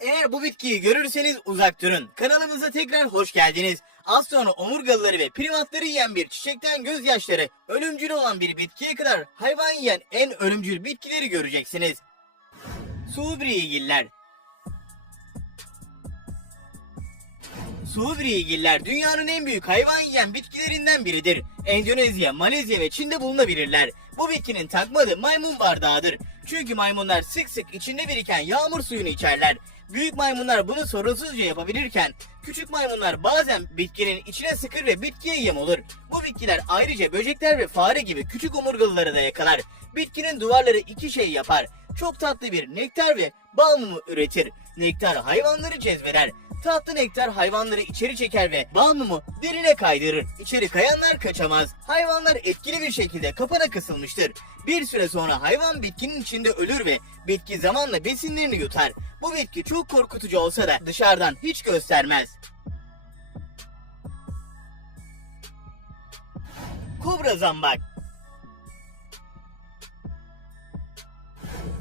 Eğer bu bitkiyi görürseniz uzak durun. Kanalımıza tekrar hoş geldiniz. Az sonra omurgalıları ve primatları yiyen bir çiçekten gözyaşları ölümcül olan bir bitkiye kadar hayvan yiyen en ölümcül bitkileri göreceksiniz. Subriigiller Subriigiller dünyanın en büyük hayvan yiyen bitkilerinden biridir. Endonezya, Malezya ve Çin'de bulunabilirler. Bu bitkinin takma adı maymun bardağıdır. Çünkü maymunlar sık sık içinde biriken yağmur suyunu içerler. Büyük maymunlar bunu sorunsuzca yapabilirken küçük maymunlar bazen bitkinin içine sıkır ve bitkiye yem olur. Bu bitkiler ayrıca böcekler ve fare gibi küçük omurgalıları da yakalar. Bitkinin duvarları iki şey yapar. Çok tatlı bir nektar ve bal mumu üretir. Nektar hayvanları cezbeder. Tatlı nektar hayvanları içeri çeker ve bal derine kaydırır. İçeri kayanlar kaçamaz. Hayvanlar etkili bir şekilde kapana kısılmıştır. Bir süre sonra hayvan bitkinin içinde ölür ve bitki zamanla besinlerini yutar. Bu bitki çok korkutucu olsa da dışarıdan hiç göstermez. Kobra zambak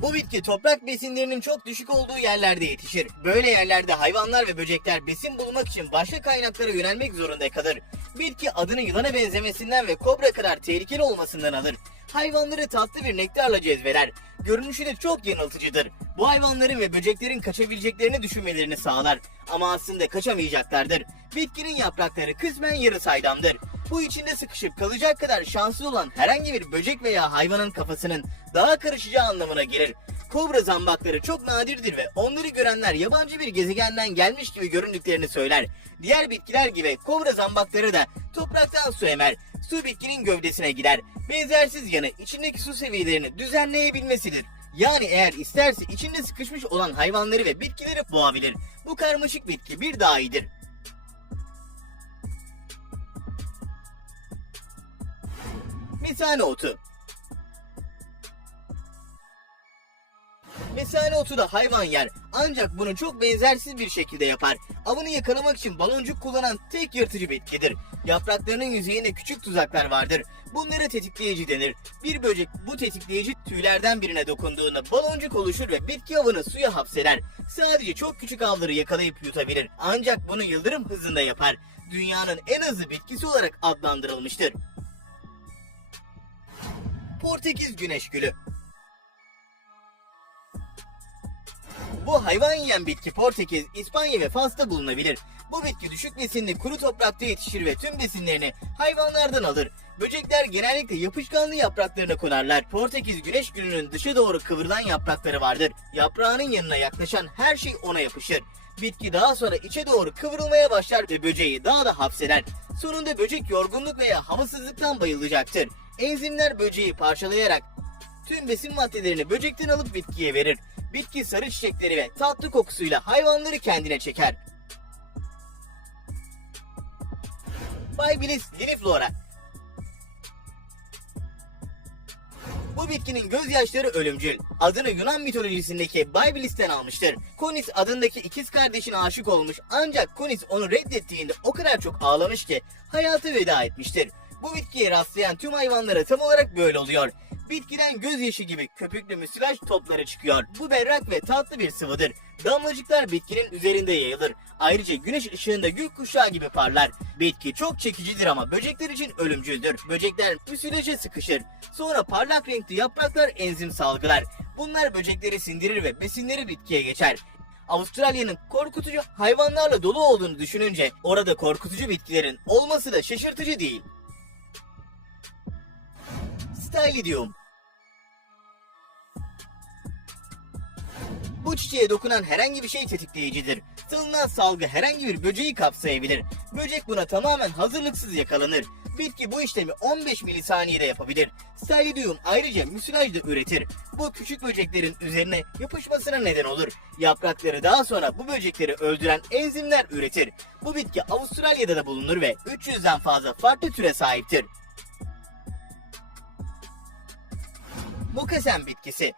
Bu bitki toprak besinlerinin çok düşük olduğu yerlerde yetişir. Böyle yerlerde hayvanlar ve böcekler besin bulmak için başka kaynaklara yönelmek zorunda kalır. Bitki adını yılana benzemesinden ve kobra kadar tehlikeli olmasından alır. Hayvanları tatlı bir nektarla cezbeder. Görünüşü de çok yanıltıcıdır. Bu hayvanların ve böceklerin kaçabileceklerini düşünmelerini sağlar. Ama aslında kaçamayacaklardır. Bitkinin yaprakları kısmen yarı saydamdır. Bu içinde sıkışıp kalacak kadar şanslı olan herhangi bir böcek veya hayvanın kafasının daha karışacağı anlamına gelir. Kobra zambakları çok nadirdir ve onları görenler yabancı bir gezegenden gelmiş gibi göründüklerini söyler. Diğer bitkiler gibi kobra zambakları da topraktan su emer. Su bitkinin gövdesine gider. Benzersiz yanı içindeki su seviyelerini düzenleyebilmesidir. Yani eğer isterse içinde sıkışmış olan hayvanları ve bitkileri boğabilir. Bu karmaşık bitki bir daha. Mesane otu. Mesane otu da hayvan yer ancak bunu çok benzersiz bir şekilde yapar. Avını yakalamak için baloncuk kullanan tek yırtıcı bitkidir. Yapraklarının yüzeyinde küçük tuzaklar vardır. Bunlara tetikleyici denir. Bir böcek bu tetikleyici tüylerden birine dokunduğunda baloncuk oluşur ve bitki avını suya hapseder. Sadece çok küçük avları yakalayıp yutabilir. Ancak bunu yıldırım hızında yapar. Dünyanın en hızlı bitkisi olarak adlandırılmıştır. Portekiz güneş gülü. Bu hayvan yiyen bitki Portekiz, İspanya ve Fas'ta bulunabilir. Bu bitki düşük besinli kuru toprakta yetişir ve tüm besinlerini hayvanlardan alır. Böcekler genellikle yapışkanlı yapraklarına konarlar. Portekiz güneş gülünün dışa doğru kıvrılan yaprakları vardır. Yaprağının yanına yaklaşan her şey ona yapışır. Bitki daha sonra içe doğru kıvrılmaya başlar ve böceği daha da hapseder. Sonunda böcek yorgunluk veya havasızlıktan bayılacaktır. Enzimler böceği parçalayarak tüm besin maddelerini böcekten alıp bitkiye verir. Bitki sarı çiçekleri ve tatlı kokusuyla hayvanları kendine çeker. Baybilis liniflora Bu bitkinin gözyaşları ölümcül. Adını Yunan mitolojisindeki Baybilis'ten almıştır. Konis adındaki ikiz kardeşine aşık olmuş ancak Konis onu reddettiğinde o kadar çok ağlamış ki hayata veda etmiştir. Bu bitkiye rastlayan tüm hayvanlara tam olarak böyle oluyor. Bitkiden gözyaşı gibi köpüklü müsilaj topları çıkıyor. Bu berrak ve tatlı bir sıvıdır. Damlacıklar bitkinin üzerinde yayılır. Ayrıca güneş ışığında gök kuşağı gibi parlar. Bitki çok çekicidir ama böcekler için ölümcüldür. Böcekler müsilaja sıkışır. Sonra parlak renkli yapraklar enzim salgılar. Bunlar böcekleri sindirir ve besinleri bitkiye geçer. Avustralya'nın korkutucu hayvanlarla dolu olduğunu düşününce orada korkutucu bitkilerin olması da şaşırtıcı değil. Stylidium Bu çiçeğe dokunan herhangi bir şey tetikleyicidir. Salınan salgı herhangi bir böceği kapsayabilir. Böcek buna tamamen hazırlıksız yakalanır. Bitki bu işlemi 15 milisaniyede yapabilir. Stylidium ayrıca müsilaj da üretir. Bu küçük böceklerin üzerine yapışmasına neden olur. Yaprakları daha sonra bu böcekleri öldüren enzimler üretir. Bu bitki Avustralya'da da bulunur ve 300'den fazla farklı türe sahiptir. Mukasen bitkisi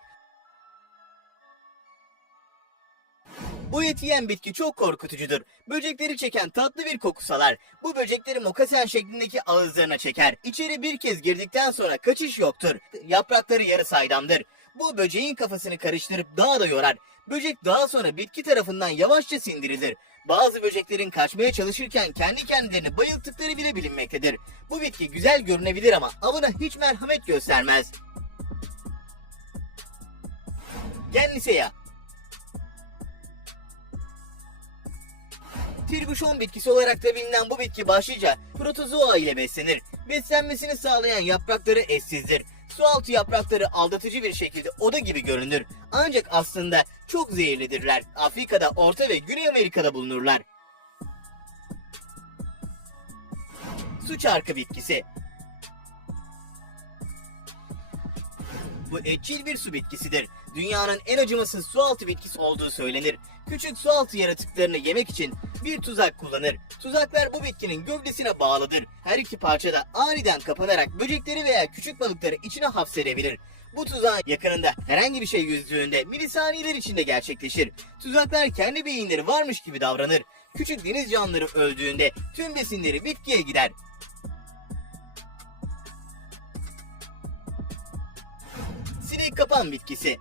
Bu eti yiyen bitki çok korkutucudur. Böcekleri çeken tatlı bir koku salar. Bu böcekleri mokasen şeklindeki ağızlarına çeker. İçeri bir kez girdikten sonra kaçış yoktur. Yaprakları yarı saydamdır. Bu böceğin kafasını karıştırıp daha da yorar. Böcek daha sonra bitki tarafından yavaşça sindirilir. Bazı böceklerin kaçmaya çalışırken kendi kendilerini bayılttıkları bile bilinmektedir. Bu bitki güzel görünebilir ama avına hiç merhamet göstermez. Genlisea Tribuşon bitkisi olarak da bilinen bu bitki başlıca protozoa ile beslenir. Beslenmesini sağlayan yaprakları eşsizdir. Sualtı yaprakları aldatıcı bir şekilde oda gibi görünür. Ancak aslında çok zehirlidirler. Afrika'da, Orta ve Güney Amerika'da bulunurlar. Su çarkı bitkisi Bu etçil bir su bitkisidir. Dünyanın en acımasız sualtı bitkisi olduğu söylenir. Küçük sualtı yaratıklarını yemek için bir tuzak kullanır. Tuzaklar bu bitkinin gövdesine bağlıdır. Her iki parça da aniden kapanarak böcekleri veya küçük balıkları içine hapsedebilir. Bu tuzağın yakınında herhangi bir şey yüzdüğünde milisaniyeler içinde gerçekleşir. Tuzaklar kendi beyinleri varmış gibi davranır. Küçük deniz canlıları öldüğünde tüm besinleri bitkiye gider. Sinek kapan bitkisi.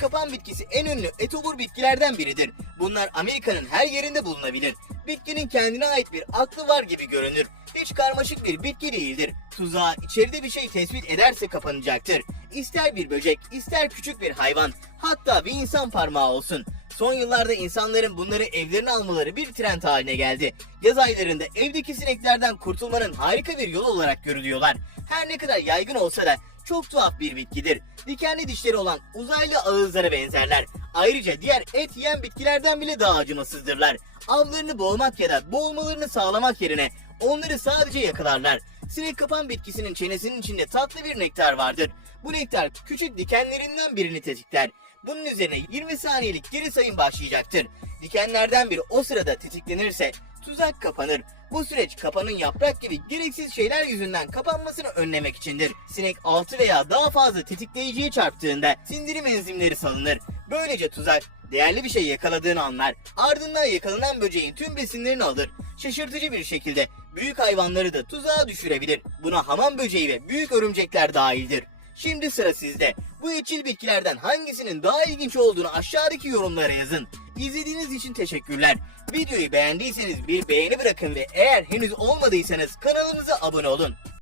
Kapan bitkisi en ünlü etobur bitkilerden biridir. Bunlar Amerika'nın her yerinde bulunabilir. Bitkinin kendine ait bir aklı var gibi görünür. Hiç karmaşık bir bitki değildir. Tuzağa içeride bir şey tespit ederse kapanacaktır. İster bir böcek, ister küçük bir hayvan, hatta bir insan parmağı olsun. Son yıllarda insanların bunları evlerine almaları bir trend haline geldi. Yaz aylarında evdeki sineklerden kurtulmanın harika bir yol olarak görülüyorlar. Her ne kadar yaygın olsa da çok tuhaf bir bitkidir. Dikenli dişleri olan uzaylı ağızlara benzerler. Ayrıca diğer et yiyen bitkilerden bile daha acımasızdırlar. Avlarını boğmak ya da boğulmalarını sağlamak yerine onları sadece yakalarlar. Sinek kapan bitkisinin çenesinin içinde tatlı bir nektar vardır. Bu nektar küçük dikenlerinden birini tetikler. Bunun üzerine 20 saniyelik geri sayım başlayacaktır. Dikenlerden biri o sırada tetiklenirse tuzak kapanır. Bu süreç kapanın yaprak gibi gereksiz şeyler yüzünden kapanmasını önlemek içindir. Sinek 6 veya daha fazla tetikleyiciye çarptığında sindirim enzimleri salınır. Böylece tuzak değerli bir şey yakaladığını anlar. Ardından yakalanan böceğin tüm besinlerini alır. Şaşırtıcı bir şekilde büyük hayvanları da tuzağa düşürebilir. Buna hamam böceği ve büyük örümcekler dahildir. Şimdi sıra sizde. Bu etçil bitkilerden hangisinin daha ilginç olduğunu aşağıdaki yorumlara yazın. İzlediğiniz için teşekkürler. Videoyu beğendiyseniz bir beğeni bırakın ve eğer henüz olmadıysanız kanalımıza abone olun.